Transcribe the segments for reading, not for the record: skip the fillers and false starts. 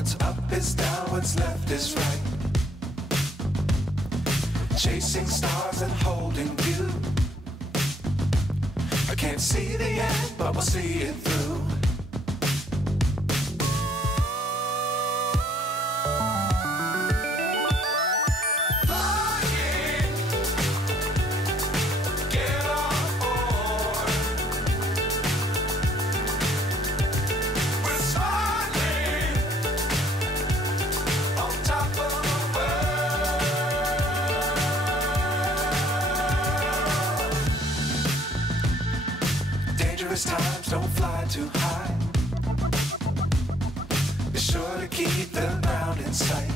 What's up is down, what's left is right. Chasing stars and holding you. I can't see the end, but we'll see it through. Dangerous times, don't fly too high. Be sure to keep the ground in sight.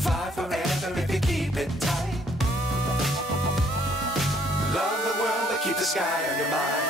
Fly forever if you keep it tight. Love the world, but keep the sky on your mind.